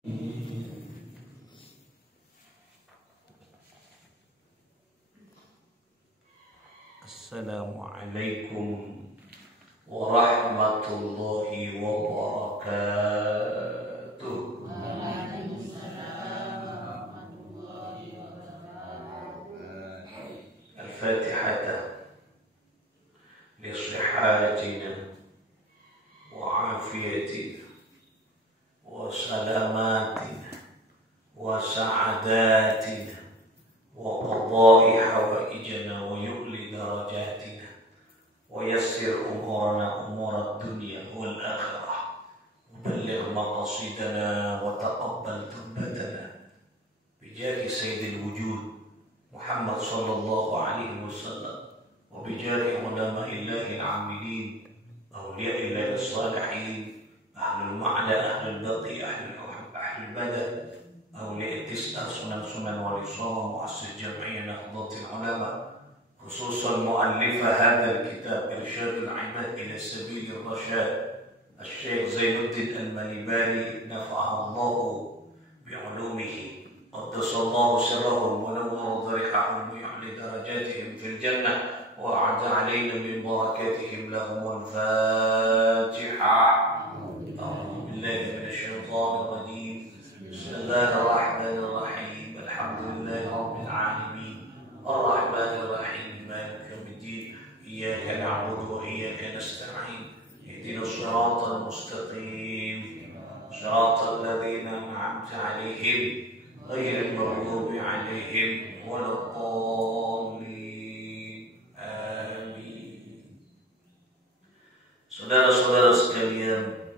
Assalamualaikum warahmatullahi wabarakatuh. Al-Fatihah li sihatina wa afiyatina wa salamatina wa sa'adatina wa qada'i hawaijana wa yu'li darajatina wa yassir umurana umur dunya wal akhirah wa balligh maqasidana wa taqabbal tawbatana bijahi sayyidil wujud Muhammad sallallahu alaihi wasallam wa bijahi ulama'illahil amilin awliya'illahil salihin ahlul ma'la ahlul baqi ahlul badal أولياء التسعة سنن والإصابة مؤسس جمعية نهضة العلماء خصوصا مؤلف هذا الكتاب إرشاد العباد إلى سبيل الرشاد الشيخ زين الدين المليباري نفعه الله بعلومه قدس الله سرهم ونور ضريحهم ويعلي درجاتهم في الجنة وأعد علينا من بركاتهم لهم الفاتحة. أعوذ بالله من الشيطان الرجيم. بسم الله الرحمن الرحيم. الحمد لله رب العالمين الرحمن الرحيم مالك يوم الدين إياك نعبد وإياك نستعين اهدنا الصراط المستقيم صراط الذين أنعمت عليهم غير المغضوب عليهم ولا الضالين آمين. Saudara-saudara sekalian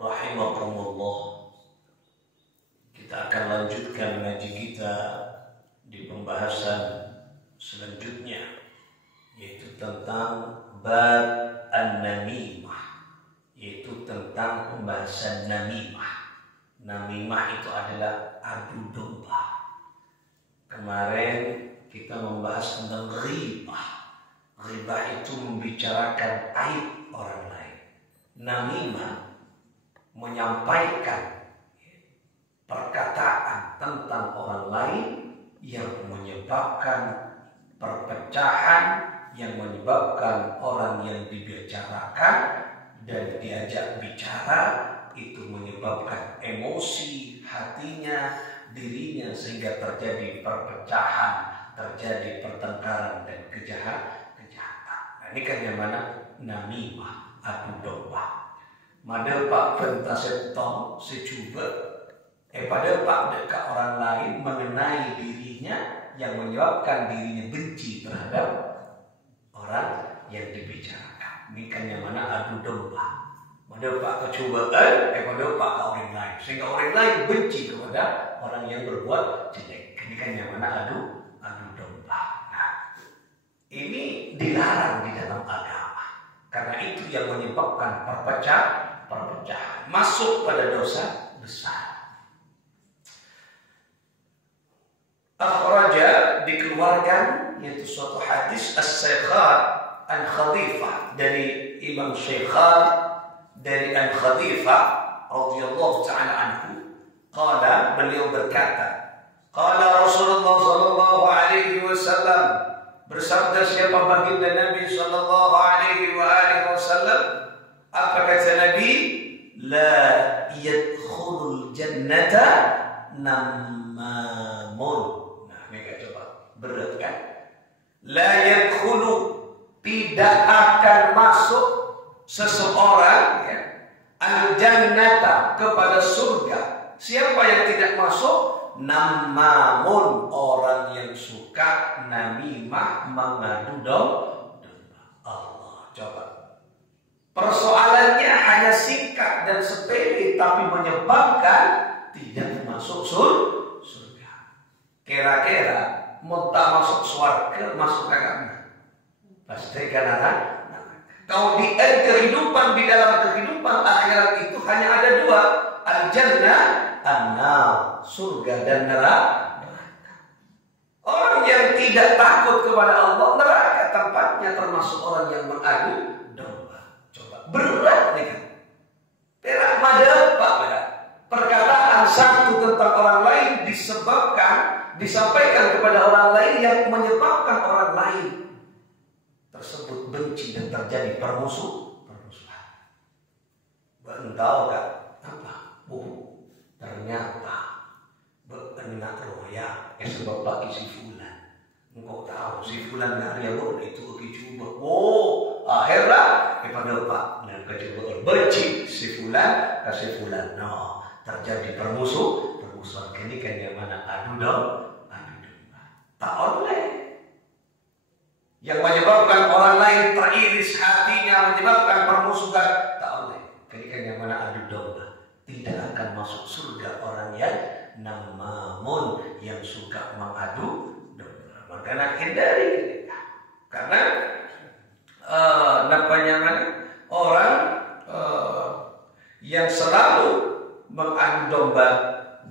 rahimakumullah, kita akan lanjutkan ngaji kita di pembahasan selanjutnya, yaitu tentang bab an-namimah, yaitu tentang pembahasan namimah. Namimah itu adalah adu domba. Kemarin kita membahas tentang ghibah. Ghibah itu membicarakan aib orang lain. Namimah menyampaikan perkataan tentang orang lain yang menyebabkan perpecahan, yang menyebabkan orang yang dibicarakan dan diajak bicara itu menyebabkan emosi hatinya, dirinya, sehingga terjadi perpecahan, terjadi pertengkaran dan kejahatan. Nah, ini kan yang mana namimah, adu domba. Mana pak pentasep tong secuba pada pak dekat orang lain mengenai dirinya yang menyebabkan dirinya benci terhadap orang yang dibicarakan. Ini kan yang mana adu domba. Pada pak kecubaan pada pak ke orang lain, sehingga orang lain benci kepada orang yang berbuat jelek. Ini kan yang mana adu domba. Nah, ini dilarang di dalam agama, karena itu yang menyebabkan perpecahan, masuk pada dosa besar. Akhraja dikeluarkan, yaitu suatu hadis As-Syaikhan An-Khadifah dari Imam Syaikhan dari An-Khadifah radhiyallahu ta'ala anhu. Qala, beliau berkata, qala Rasulullah sallallahu alaihi wasallam, bersabda siapa baginda Nabi sallallahu alaihi wa alihi wasallam, apa kata Nabi? La yadkhulul jannata nammamun. Berat kan? La yadkhulu, tidak akan masuk seseorang ya, al-jannata, kepada surga. Siapa yang tidak masuk? Namamun, orang yang suka namimah, mengadu domba. Allah, coba. Persoalannya hanya singkat dan sepele, tapi menyebabkan tidak masuk surga. Kira-kira mau tak masuk surga, masuk neraka. Pasti kan neraka. Kalau di kehidupan, di dalam kehidupan akhirat itu hanya ada dua, al-jannah, an-nar, surga dan neraka. Orang yang tidak takut kepada Allah, neraka tempatnya, termasuk orang yang mengadu domba. Coba berat nih kan. Perak pada apa? disampaikan kepada orang lain yang menyebabkan orang lain tersebut benci dan terjadi permusuhan. Tahu kan apa? Ternyata benar roya sebab bagi si fulan. Engkau tahu si fulan dari Allah itu coba. Akhirnya kepada Pak dan kecoba benci si fulan kasih fulan. No, terjadi permusuhan. Kini kan yang mana adu domba. Tak oleh. Yang menyebabkan orang lain teriris hatinya, menyebabkan permusuhan, tak oleh. Kini kan yang mana adu domba. Tidak akan masuk surga orang yang namamun, yang suka mengadu domba. Maka hindari. Karena orang yang selalu mengadu domba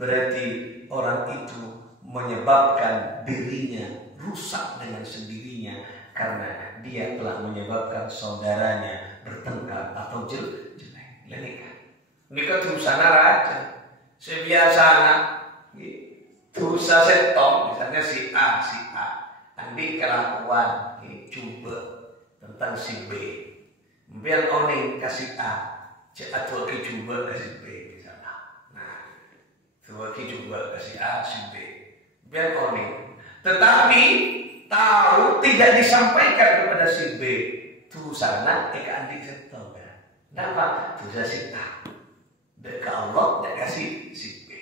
berarti orang itu menyebabkan dirinya rusak dengan sendirinya karena dia telah menyebabkan saudaranya bertengkar atau jelek. Ini kan dosa raja. Sebiasanya dosa setom, misalnya si A, andi kelakuan, coba tentang si B. Biar oning kasih A, atau coba kasih B. Bagi juga kasih A, si B. Biar koning. Tetapi tahu tidak disampaikan kepada si B. Tu sana andik setong. Kenapa? Dosa si A. Dekat Allah tidak kasih si B.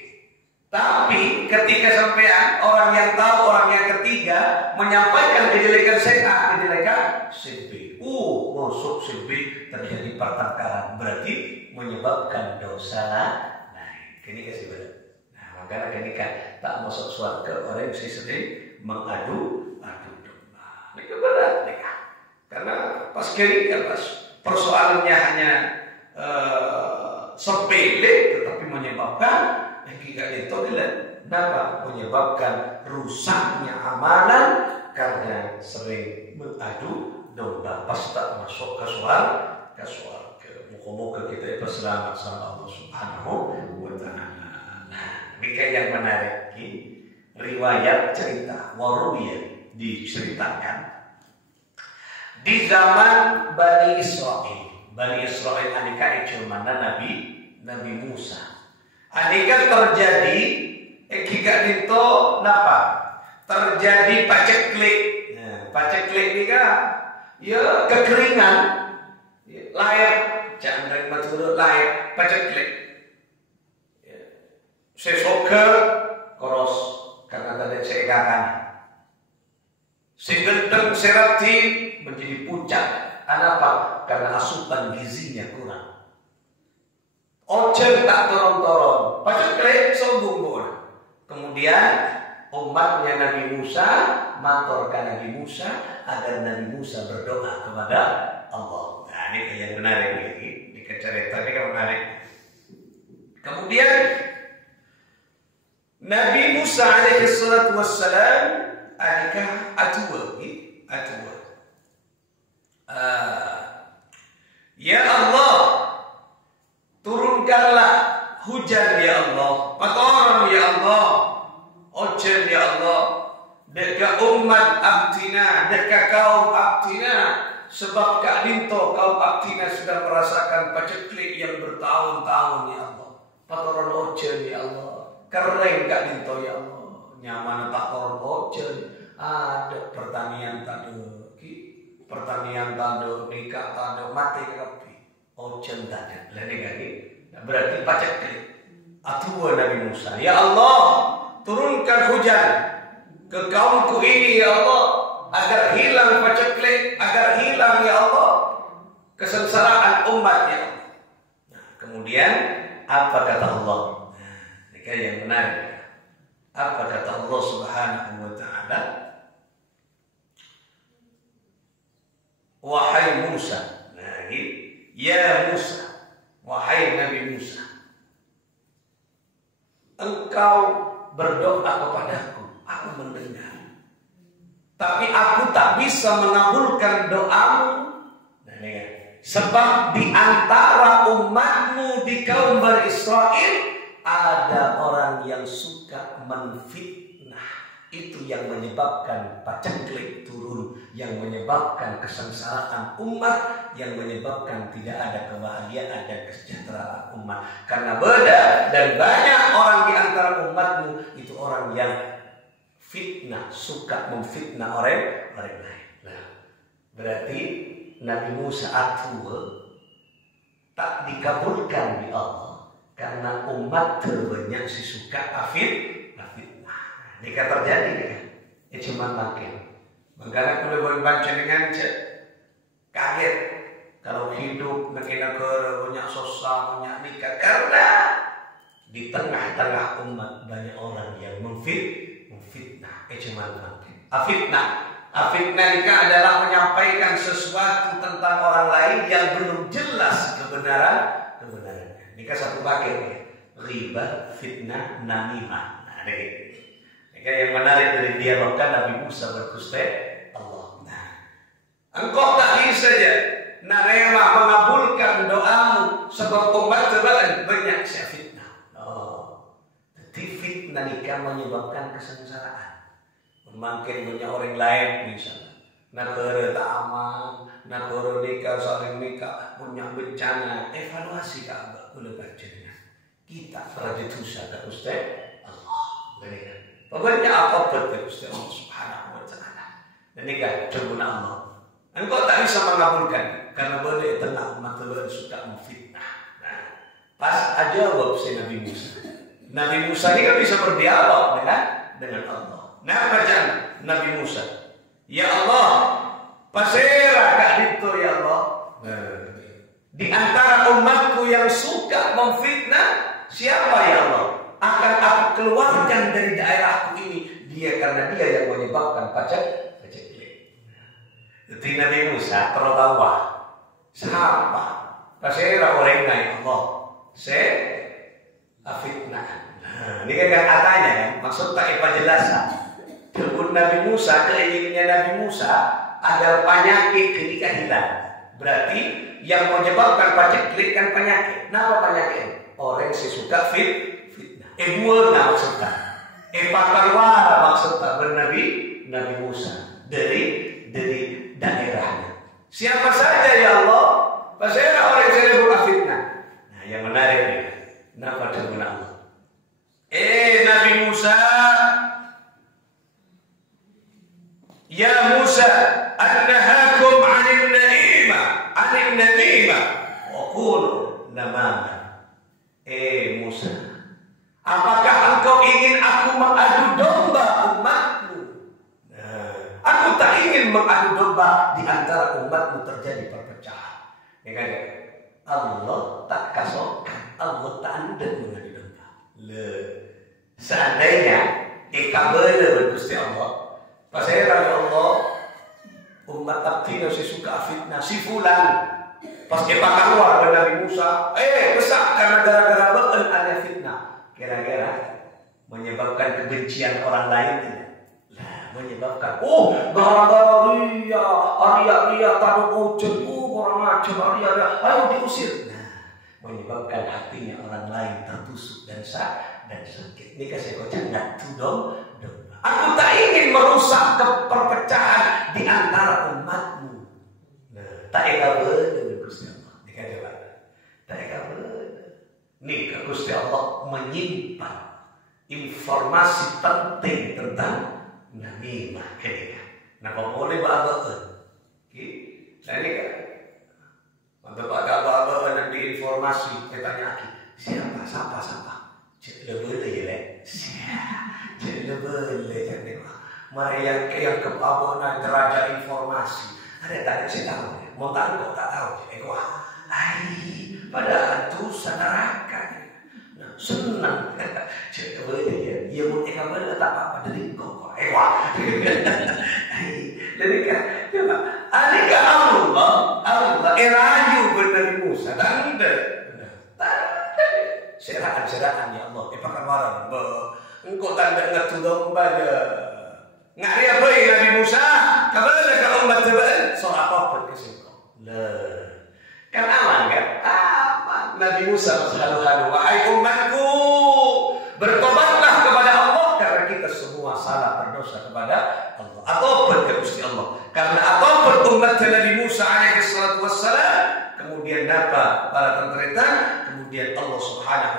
Tapi ketika sampean orang yang tahu, orang yang ketiga menyampaikan kejelekan si A, kejelekan si B. Masuk si B terjadi pertengkaran. Berarti menyebabkan dosa lain. Ini kasih berat. Karena ketika tak masuk surga orang yang sering mengadu domba. Ini berat nih. Karena pas ketika persoalannya hanya sepele tetapi menyebabkan itu dapat menyebabkan rusaknya amalan karena sering mengadu domba. Pas tak masuk ke surga. Muka-muka kita berselamat sama Allah Subhanahu wa Ta'ala. Ini yang menarik, riwayat cerita waruya diceritakan di zaman Bani Israel anika itu mana Nabi Musa. Anika terjadi jika itu napa? Terjadi paceklik. Paceklik ini kan ya kekeringan, layak jangan matur layak paceklik. Sesoke koros karena tadi segakan. Segenteng serati menjadi pucat. Kenapa? Karena asupan gizinya kurang. Ocen tak turun-turun. Paceklik sombong. Kemudian umatnya Nabi Musa maturkan Nabi Musa agar Nabi Musa berdoa kepada Allah. Nah, ini yang menarik ini. Ini cerita ini yang menarik. Kemudian Nabi Musa alaihi salatu wassalam adikah atua. Ya Allah, turunkanlah hujan ya Allah, matoran ya Allah, ojen ya Allah, dekat umat abdina, dekat kaum abdina, sebab Kak Linto kaum abdina sudah merasakan paceklik yang bertahun-tahun ya Allah, matoran ojen ya Allah. Kering Kak Dinto ya Allah, nyaman tak koron ojen, ada pertanian tado, nikah tado, mati kapi, ojen tado, lagi kaki, berarti paceklik. Atua Nabi Musa, ya Allah, turunkan hujan ke kaumku ini ya Allah, agar hilang paceklik, agar hilang ya Allah kesengsaraan umat ya Allah. Nah, kemudian apa kata Allah? Yang menarik. Apa kata Allah Subhanahu wa Ta'ala? Wahai Musa, ya Musa, wahai Nabi Musa, engkau berdoa kepadaku, aku mendengar. Tapi aku tak bisa mengabulkan doamu. Sebab di antara umatmu di kaum Bani Israel ada orang yang suka menfitnah. Itu yang menyebabkan paceklik turun, yang menyebabkan kesengsaraan umat, yang menyebabkan tidak ada kebahagiaan dan kesejahteraan umat. Karena beda dan banyak orang di antara umatmu itu orang yang fitnah, suka memfitnah orang lain. Nah, berarti Nabi Musa atul tak dikabulkan di Allah karena umat terbanyak si suka fitnah. Jika terjadi ya cuma makin. Makanya kalau boleh baca dengan kaget kalau hidup negara banyak susah, banyak nikah karena di tengah-tengah umat banyak orang yang memfitnah. Cuma makin. Afitnah nikah adalah menyampaikan sesuatu tentang orang lain yang belum jelas kebenarannya. Nikah satu paket ya. Riba, fitnah, namimah. Nah, ini. Yang menarik dari dialogkan Nabi Musa berkusta Allah. Nah, engkau tak bisa saja rela mengabulkan doamu sebab umat terbalik banyak fitnah. Jadi fitnah nikah menyebabkan kesengsaraan. Makin banyak orang lain misalnya. Negara tak aman, negara nikah saling nikah punya bencana. Evaluasi Ka'bah boleh baca kita raja dosa tak Ustaz Allah. Mereka pokoknya apa betul Gusti Allah Subhanahu wa taala. Dan ini kan cuma Allah. Engkau tak bisa mengabulkan karena boleh tengah umat Allah suka memfitnah. Nah, pas aja jawab si Nabi Musa. Nabi Musa ini kan bisa berdialog dengan Allah. Nah, bacaan Nabi Musa. Ya Allah, pasera kak itu ya Allah. Di antara umatku yang suka memfitnah, siapa ya Allah? Akan aku keluarkan dari daerahku ini dia karena dia yang menyebabkan paceklik. Jadi Nabi Musa tertawa. Siapa? Pasera orang naik Allah. Fitnah. Nah, ini kan katanya kan maksud tak jelasan. Kebun Nabi Musa, keinginannya Nabi Musa agar penyakit ketika hilang. Berarti yang menyebabkan paceklik kan penyakit. Kenapa penyakit? Orang sesuka fitnah. Mana maksudnya? Pakarwara maksudnya bernabi Nabi Musa dari daerahnya. Siapa saja ya Allah? Pasal orang yang bukan fitnah. Nah, yang menarik nih. Kenapa dengan Allah? Nabi Musa, ya Musa, annahakum 'anil namimah wa qul namama. Musa, apakah engkau ingin aku mengadu domba umatmu? Nah, aku tak ingin mengadu domba di antara umatmu terjadi perpecahan. Ya kan? Allah tak kasihkan, Allah tak ada mengadu domba. Seandainya kabel Gusti Allah, pasal Allah umat takdir si suka fitnah si fulan. Pas kita keluar dari Nabi Musa, besar karena gara-gara beun ada fitnah. Kira-kira menyebabkan kebencian orang lain tidak? Lah, menyebabkan gara-gara Arya tak ucap, orang ajar Arya, ayo diusir. Nah, menyebabkan hatinya orang lain tertusuk dan sakit. Ini kasih kocak nggak tudong. Aku tak ingin merusak perpecahan di antara umatmu. Nah, tak kabel Gusti Allah. Dikatakan, tak kabel. Nih, Gusti Allah menyimpan informasi penting tentang namimah kayaknya. Nah, boleh bawa saya ini kan, untuk bawa nanti informasi katanya siapa. Cek lebih ya, cek lebih jadi. Mari yang ke abona deraja informasi. Ada tak saya tahu. Mau tahu kok tak tahu. Pada itu neraka. Nah, senang. Cek lebih ya. Ia mau ikan tak apa dari kok. Jadi kan, coba. Adikah Allah erayu benar Musa. Tak ada. Seraan ya Allah. Pakai marah. Engkau tak ada domba je. Ngari apa Nabi Musa? Kabar ke umat terbalik. Soal apa kesengkau? Kan aman kan? Aman. Nabi Musa halu-halu. Wahai umatku, bertobatlah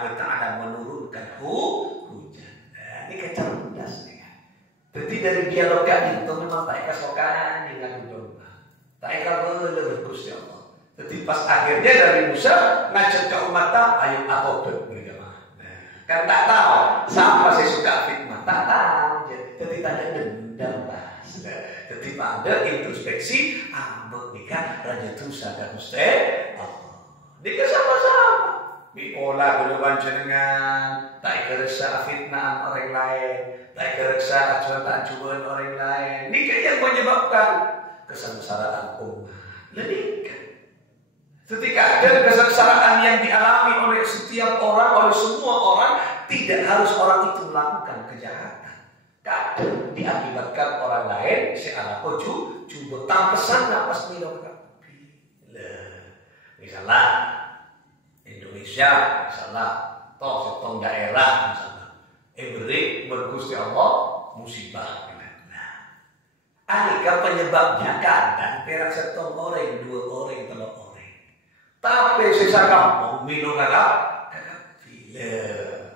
Subhanahu wa taala menurunkan hujan. Nah, ini kecerdas nih. Jadi dari dialog itu memang tak kesokan dengan domba. Tak boleh Gusti Allah. Jadi pas akhirnya dari Musa ngajak ke umat, ayo aku kan tak tahu siapa saya suka fitnah, tak tahu. Jadi tanya dendam bahas. Jadi pada introspeksi, ambek nikah raja Tusa dan Gusti Allah. Nikah sama-sama. Biola dulu dengan tak kerasa fitnah orang lain, tak kerasa acuan-acuan orang lain. Nikah yang menyebabkan kesengsaraan umat. Nikah. Ketika ada kesengsaraan yang dialami oleh setiap orang, oleh semua orang, tidak harus orang itu melakukan kejahatan. Kadang diakibatkan orang lain, sealah coba tampesan napas minum kopi. Misalnya Indonesia, misalnya setong daerah, misalnya beri bergusti Allah musibah. Nah, aneka penyebabnya kadang perak setong orang, 2 orang, 3 orang. Tapi sisa kampung minum kakak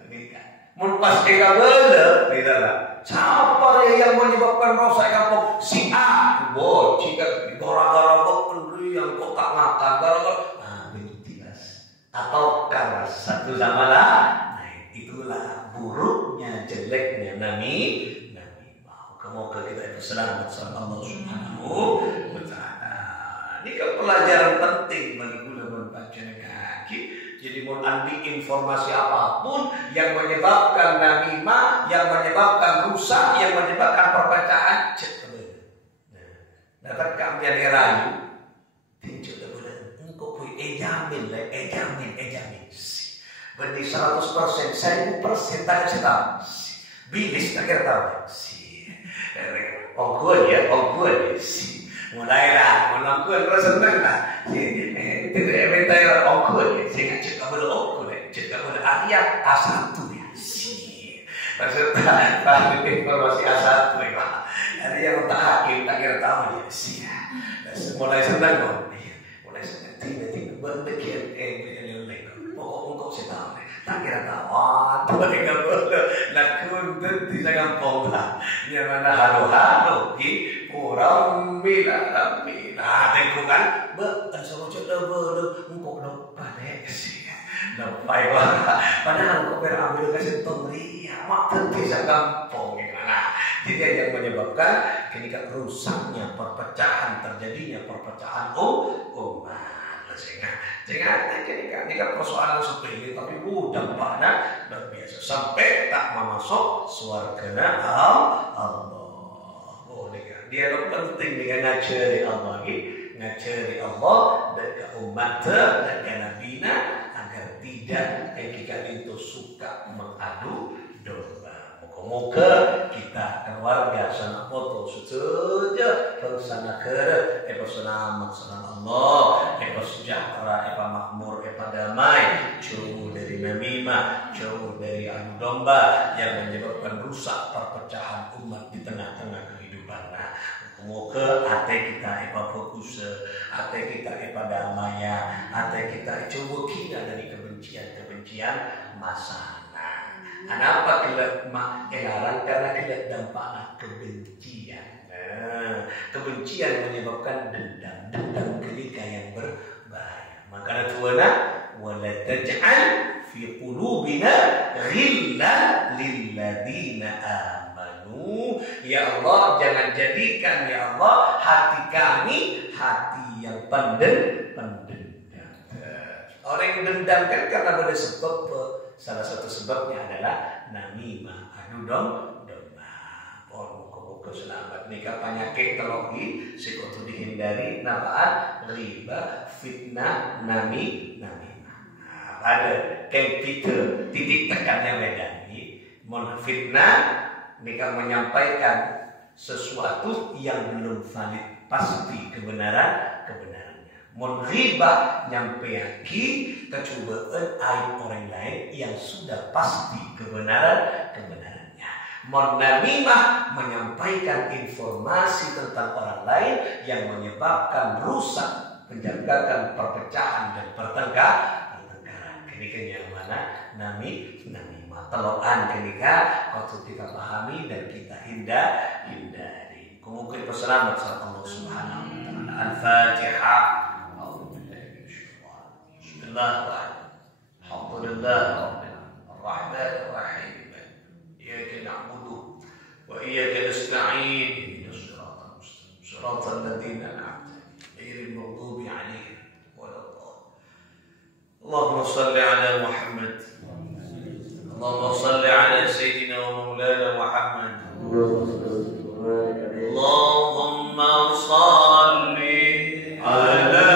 ini kan pas kita bela tidak lah. Siapa yang menyebabkan rosak kampung? Si A. Jika gara-gara pendiri yang kok tak makan gara-gara jelas. Atau karena satu sama lah. Nah itulah buruknya, jeleknya Nabi mau kemoga kita itu selamat sama Allah Subhanahu wa taala. Ini kan pelajaran penting bagi jadi mau ambil informasi apapun yang menyebabkan namimah, yang menyebabkan rusak, yang menyebabkan perpecahan, cek bener. Nah, dapat kami rayu, tinjau bener. Engkau pun jamin. Benih 100%, 1000% tak cerita. Bilis tak kira tahu. Ongkul ya. Mulailah, menangkul terus senang lah. Tidak minta ongkul, saya cek kamu ongkul, cek kamu ayat A1 ya. Maksudnya bahas informasi A1 ya. Ada yang tak hakim, tak kira tahu ya. Mulai senang kok. Mulai senang. Tiba-tiba berdekian pokok saya tahu. Tak kira tahu. Tuh mereka boleh lakun tentu saya gampang lah. Yang mana halo orang bila tengok kan sama coba boleh engkau lupa deh sih lupa ya padahal engkau berambil kasih ria mak tentu saya gampang jadi yang menyebabkan ketika rusaknya perpecahan terjadinya perpecahan umat sehingga ketika persoalan seperti ini tapi dampaknya luar biasa sampai tak memasuk surga Allah. Dialog penting dengan ngajari Allah ngajari Allah dan ke umat dan ke nabina agar tidak jika itu suka mengadu domba. Moga-moga kita keluarga sana foto saja bersama selamat Allah, sejahtera, makmur, damai, jauh dari namimah, jauh dari adu domba yang menyebabkan rusak perpecahan umat di tengah-tengah kehidupan. Semoga hati kita fokus, hati kita damai, hati kita coba kita dari kebencian masa. Kenapa kita larang? Karena kita dampak kebencian. Kebencian menyebabkan dendam kelika yang berbahaya. Maka Tuhan wala taj'al fi qulubina ghillan lil ladina amanu. Ya Allah, jangan jadikan ya Allah hati kami hati yang pendendam. Orang yang dendam kan karena ada sebab. Salah satu sebabnya adalah namimah, adu domba. Muka-muka selamat nikah penyakit teologi sekutu dihindari nafaan riba fitnah namimah. Ada capital titik tekannya beda ini. Fitnah nikah menyampaikan sesuatu yang belum valid pasti kebenarannya. Riba nyampeaki kecubaan aib orang lain yang sudah pasti kebenarannya. Namimah menyampaikan informasi tentang orang lain yang menyebabkan rusak, menjadikan perpecahan dan pertengkaran. ini kan yang mana namimah teloan kenika waktu kita pahami dan kita hindari. Kemudian perselamat sama Allah Subhanahu wa taala. Al-Fatihah. Bismillahirrahmanirrahim. Alhamdulillah rabbil rahmanir-rahim. Iyyaka na'budu wa iyyaka nasta'in. Ihdinas siratal mustaqim. Siratal ladzina an'amta 'alaihim ghairil maghdubi 'alaihim waladdallin. Allahumma shalli 'ala Muhammad. Allahumma shalli 'ala sayyidina wa maulana Muhammad. Allahumma shalli 'ala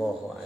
Wallahu a'lam.